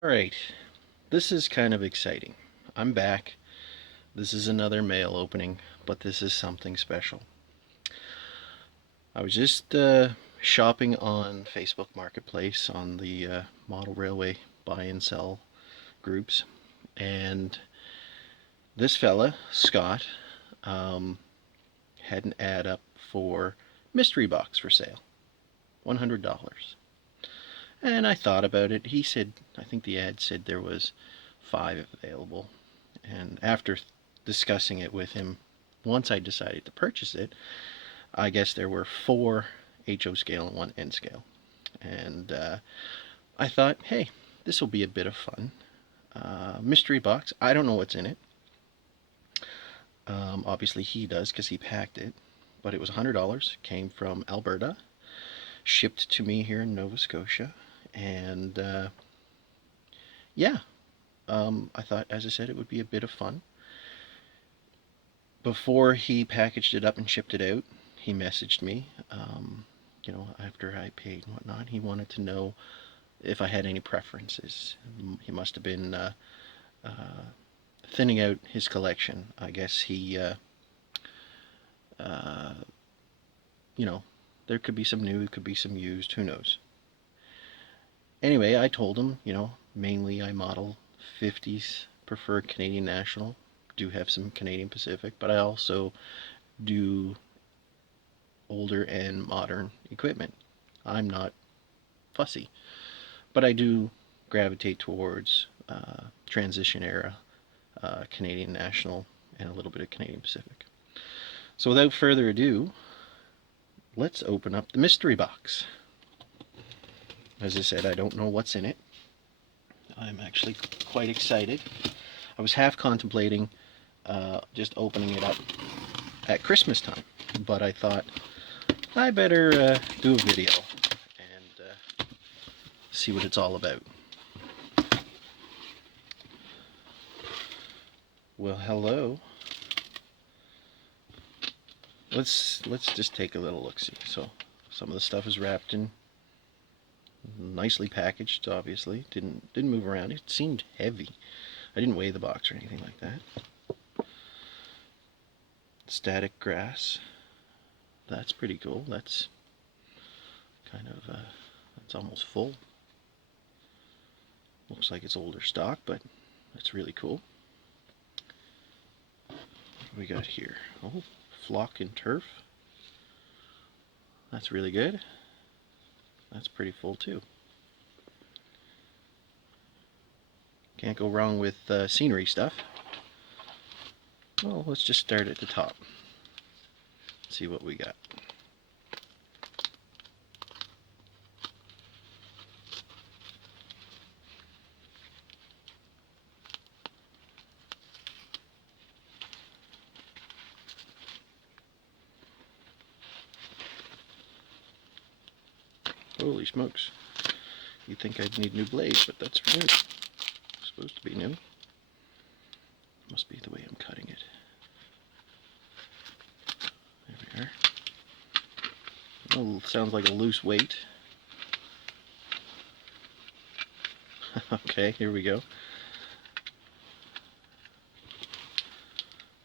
Alright, this is kind of exciting. I'm back. This is another mail opening, but this is something special. I was just shopping on Facebook Marketplace on the model railway buy and sell groups, and this fella, Scott, um, had an ad up for mystery box for sale, $100. And I thought about it. He said, I think the ad said there was 5 available. And after discussing it with him, once I decided to purchase it, I guess there were 4 HO scale and 1 N scale. And I thought, hey, this will be a bit of fun. Mystery box. I don't know what's in it. Obviously he does because he packed it. But it was $100. Came from Alberta. Shipped to me here in Nova Scotia. And yeah, I thought, as I said, it would be a bit of fun. Before he packaged it up and shipped it out, he messaged me, after I paid and whatnot. He wanted to know if I had any preferences. He must have been thinning out his collection. I guess he, uh, there could be some new, could be some used, who knows. Anyway, I told him, mainly I model 50s, prefer Canadian National, do have some Canadian Pacific, but I also do older and modern equipment. I'm not fussy, but I do gravitate towards transition era, Canadian National, and a little bit of Canadian Pacific. So without further ado, let's open up the mystery box. As I said, I don't know what's in it. I'm actually quite excited. I was half contemplating just opening it up at Christmas time, but I thought I better do a video and see what it's all about. Well, hello. Let's just take a little look-see. So some of the stuff is wrapped in, nicely packaged. Obviously, didn't move around. It seemed heavy. I didn't weigh the box or anything like that. Static grass. That's pretty cool. That's kind of that's almost full. Looks like it's older stock, but that's really cool. What do we got here? Oh, flock and turf. That's really good. That's pretty full too. Can't go wrong with scenery stuff. Well, let's just start at the top. See what we got. Holy smokes. You'd think I'd need new blades, but that's new. It's supposed to be new. Must be the way I'm cutting it. There we are. Oh, sounds like a loose weight. Okay, here we go.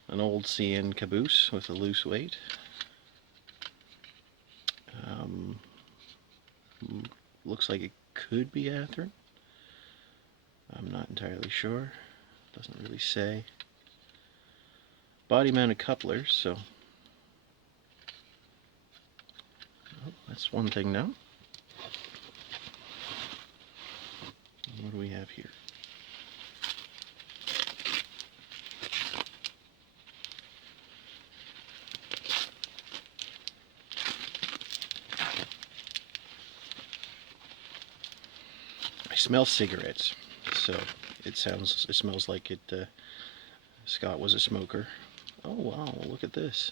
An old CN caboose with a loose weight. Looks like it could be Athearn. I'm not entirely sure. Doesn't really say. Body mounted couplers, so that's one thing now. What do we have here? I smell cigarettes, so it smells like it. Scott was a smoker. Oh wow, look at this.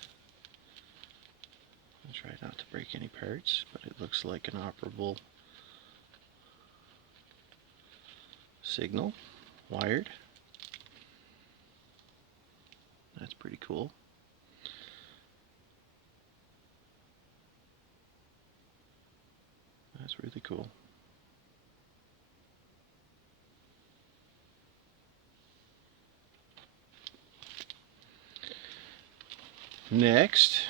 I'll try not to break any parts, but it looks like an operable signal, wired. That's pretty cool. That's really cool. Next,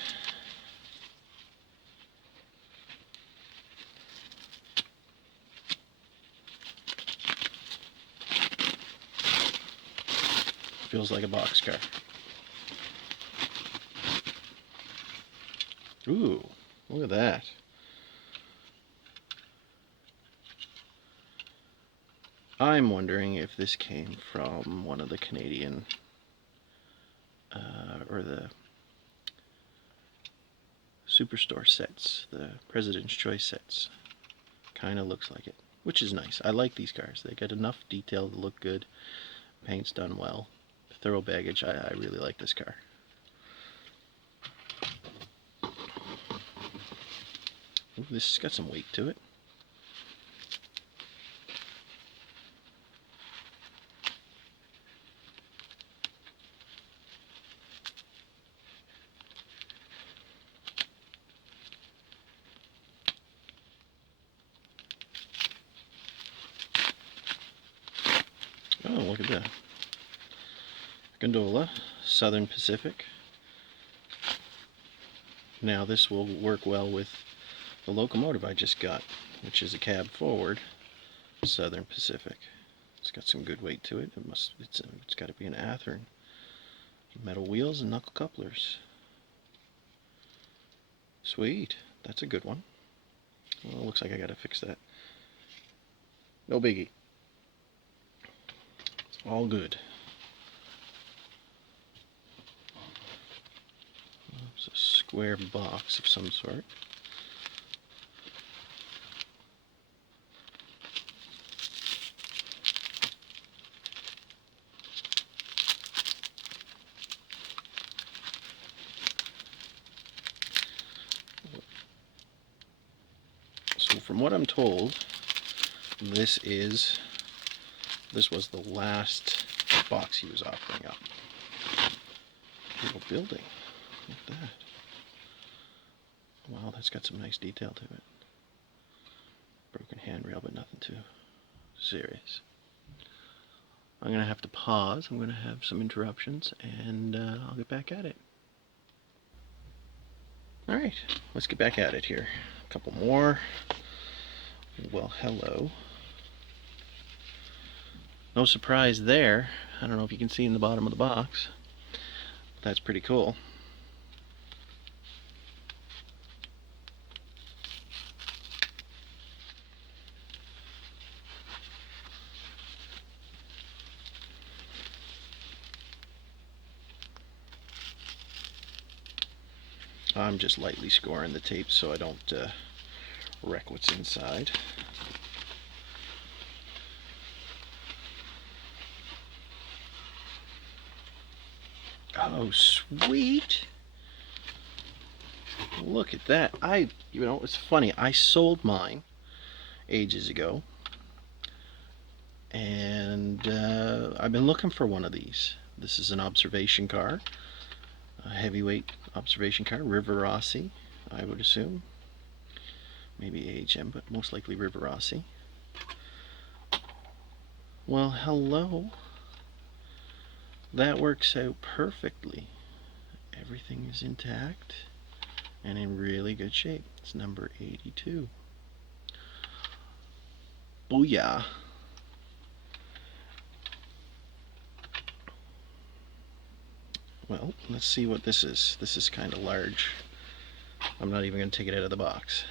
feels like a boxcar. Ooh, look at that. I'm wondering if this came from one of the Canadian or the Superstore sets, the President's Choice sets. Kind of looks like it, which is nice. I like these cars. They get enough detail to look good. Paint's done well. Thorough baggage. I really like this car. Ooh, this has got some weight to it. Oh, look at that. Gondola, Southern Pacific. Now this will work well with the locomotive I just got, which is a cab forward Southern Pacific. It's got some good weight to it. It's got to be an Athearn. Metal wheels and knuckle couplers. Sweet. That's a good one. Well, it looks like I got to fix that. No biggie. All good. It's a square box of some sort. So from what I'm told, this was the last box he was offering up. Little building. Look at that. Wow, that's got some nice detail to it. Broken handrail, but nothing too serious. I'm going to have to pause. I'm going to have some interruptions, and I'll get back at it. Alright, let's get back at it here. A couple more. Well, hello. No surprise there. I don't know if you can see in the bottom of the box. But that's pretty cool. I'm just lightly scoring the tape so I don't wreck what's inside. Oh, sweet! Look at that. It's funny. I sold mine ages ago, and I've been looking for one of these. This is an observation car, a heavyweight observation car, River Rossi, I would assume. Maybe AHM, but most likely River Rossi. Well, hello. That works out perfectly. Everything is intact and in really good shape. It's number 82. Booyah. Well, let's see what this is. This is kind of large. I'm not even going to take it out of the box.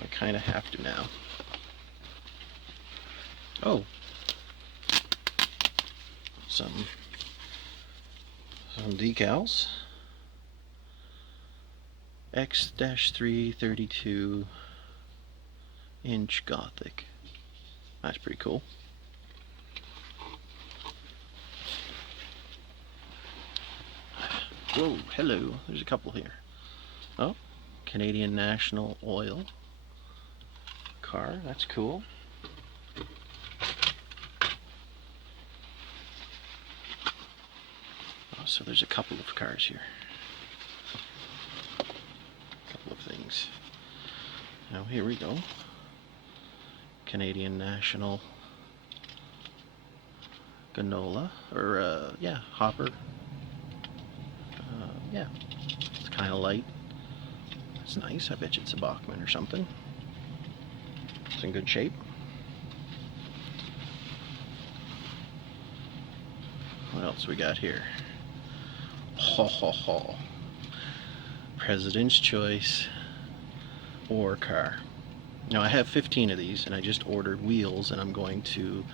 I kind of have to now. Oh. Some decals. X-332 inch Gothic. That's pretty cool. Whoa, hello. There's a couple here. Oh, Canadian National Oil car. That's cool. Oh, so there's a couple of cars here. A couple of things. Now here we go. Canadian National Granola, or yeah, hopper. Yeah, it's kind of light. It's nice. I bet you it's a Bachman or something. It's in good shape. What else we got here? Ho ho ho. President's Choice or car. Now I have 15 of these, and I just ordered wheels, and I'm going to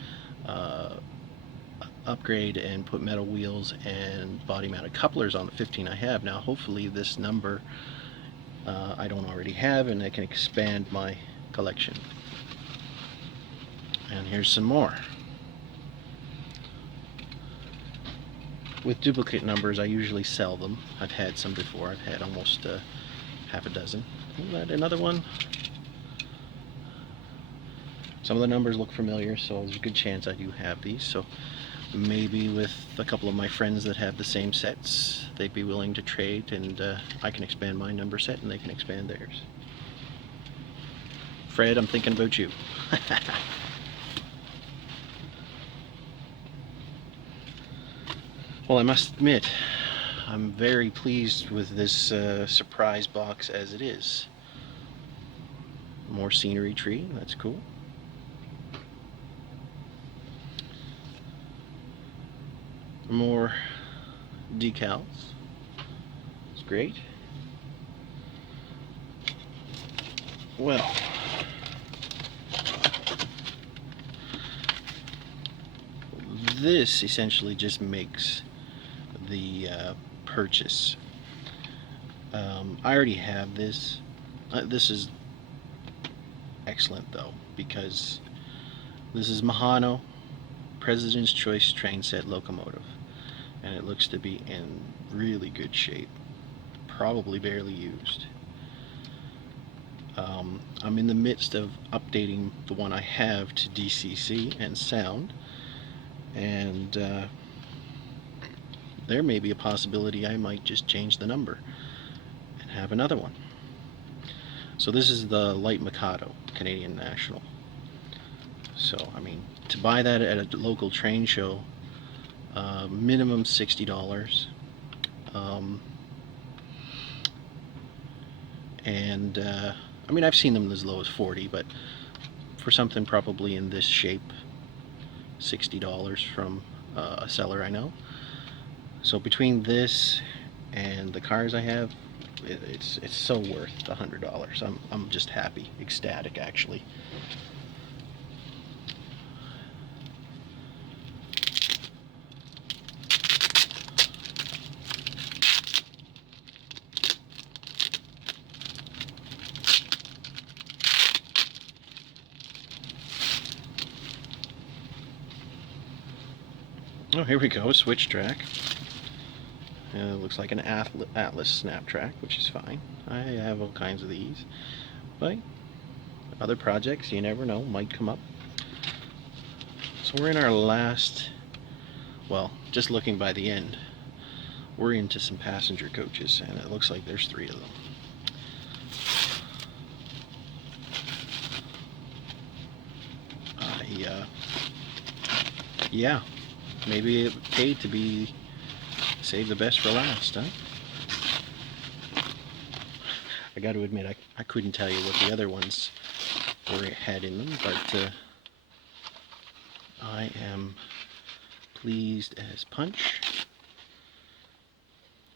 upgrade and put metal wheels and body mounted couplers on the 15 I have. Now hopefully this number I don't already have, and I can expand my collection. And here's some more. With duplicate numbers, I usually sell them. I've had some before. I've had almost half a dozen. Isn't that another one? Some of the numbers look familiar, so there's a good chance I do have these. So maybe with a couple of my friends that have the same sets, they'd be willing to trade, and I can expand my number set and they can expand theirs. Fred, I'm thinking about you. Well, I must admit, I'm very pleased with this surprise box as it is. More scenery tree, that's cool. More decals, it's great. Well, this essentially just makes the purchase. I already have this. This is excellent though, because this is Mahano President's Choice train set locomotive, and it looks to be in really good shape, probably barely used. I'm in the midst of updating the one I have to DCC and sound, and there may be a possibility I might just change the number and have another one. So this is the Light Mikado Canadian National. So I mean, to buy that at a local train show, minimum $60, and I mean, I've seen them as low as 40, but for something probably in this shape, $60 from a seller I know. So between this and the cars I have, it's so worth the $100. I'm just happy, ecstatic actually. Oh, here we go, switch track. It looks like an Atlas snap track, which is fine. I have all kinds of these, but other projects, you never know, might come up. So we're in our last, well, just looking by the end, we're into some passenger coaches, and it looks like there's 3 of them. Yeah, maybe it paid to be save the best for last, huh? I got to admit, I couldn't tell you what the other ones had in them, but I am pleased as punch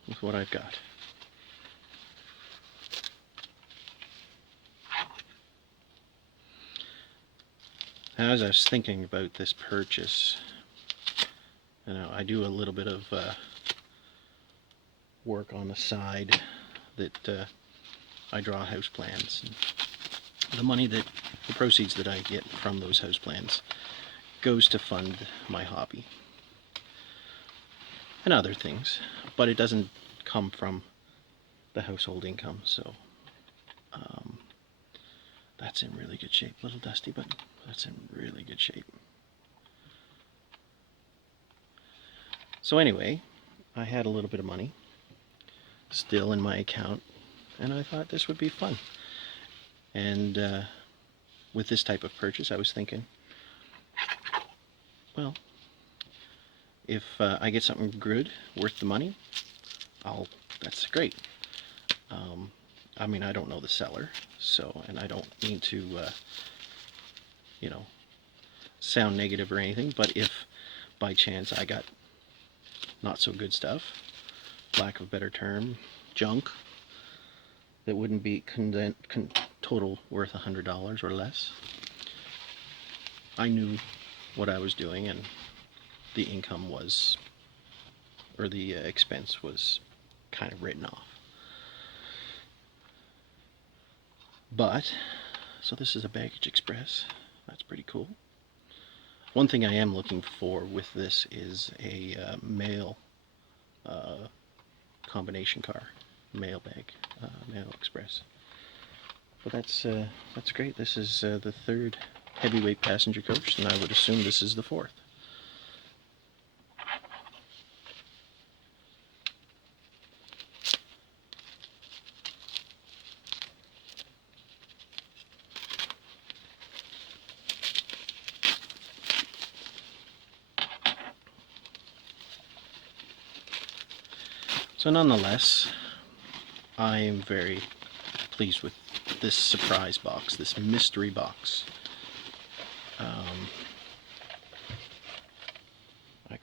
with what I've got. Now, as I was thinking about this purchase, you know, I do a little bit of work on the side that I draw house plans. And the proceeds that I get from those house plans goes to fund my hobby and other things, but it doesn't come from the household income, so that's in really good shape. A little dusty, but that's in really good shape. So anyway, I had a little bit of money still in my account, and I thought this would be fun. And with this type of purchase, I was thinking, well, if I get something good, worth the money, that's great. I mean, I don't know the seller, so, and I don't mean to, you know, sound negative or anything, but if by chance I got not so good stuff, lack of a better term, junk, that wouldn't be total worth $100 or less, I knew what I was doing, and the income was, or the expense was kind of written off. But, so this is a baggage express. That's pretty cool. One thing I am looking for with this is a mail combination car, mail express. But that's great. This is the third heavyweight passenger coach, and I would assume this is the fourth. So nonetheless, I am very pleased with this surprise box, this mystery box. I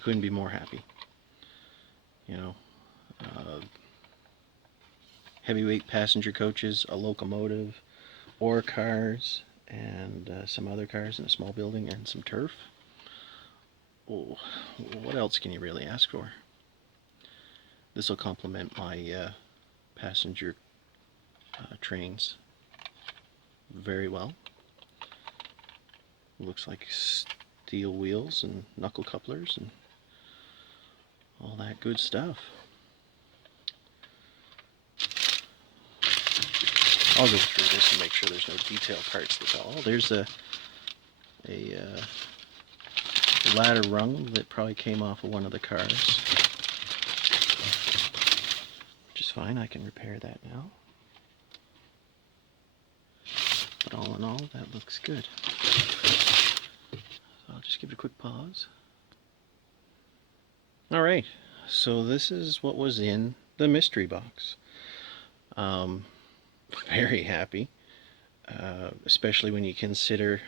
couldn't be more happy. You know, heavyweight passenger coaches, a locomotive, ore cars, and some other cars in a small building, and some turf. Oh, what else can you really ask for? This will complement my passenger trains very well. Looks like steel wheels and knuckle couplers and all that good stuff. I'll go through this and make sure there's no detail parts that's all. There's a ladder rung that probably came off of one of the cars, which is fine. I can repair that now. But all in all, that looks good. So I'll just give it a quick pause. Alright, so this is what was in the mystery box. Very happy, especially when you consider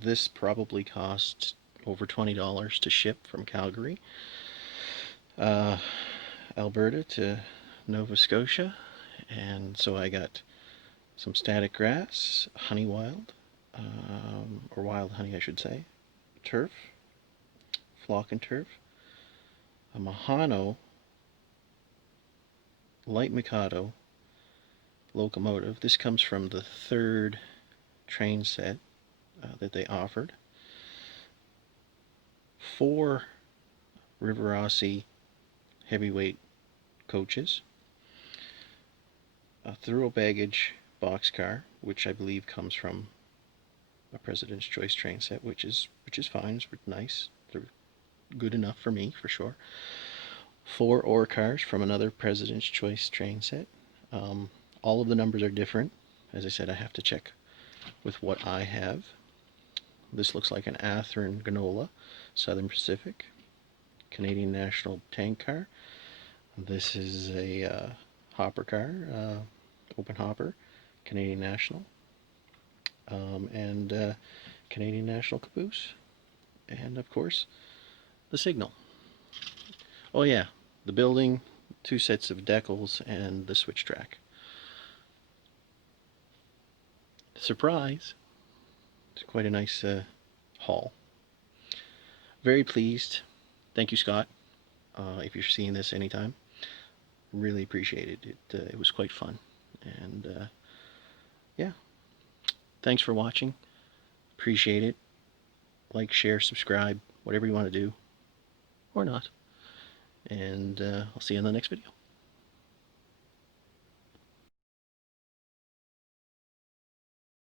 this probably cost over $20 to ship from Calgary, Alberta to Nova Scotia. And so I got some static grass, honey wild, or wild honey I should say, turf, flock and turf, a Mahano light Mikado locomotive. This comes from the third train set that they offered. 4 Rivarossi heavyweight coaches, a thorough baggage boxcar, which I believe comes from a President's Choice train set, which is fine. It's nice. They're good enough for me, for sure. 4 ore cars from another President's Choice train set. All of the numbers are different. As I said, I have to check with what I have. This looks like an Athearn Ganola, Southern Pacific, Canadian National tank car. This is a hopper car, open hopper, Canadian National, and Canadian National caboose, and of course the signal. Oh yeah, the building, 2 sets of decals, and the switch track. Surprise! It's quite a nice haul. Very pleased. Thank you, Scott. If you're seeing this anytime, really appreciate it. It was quite fun. And yeah, thanks for watching. Appreciate it. Like, share, subscribe, whatever you want to do, or not. And I'll see you in the next video.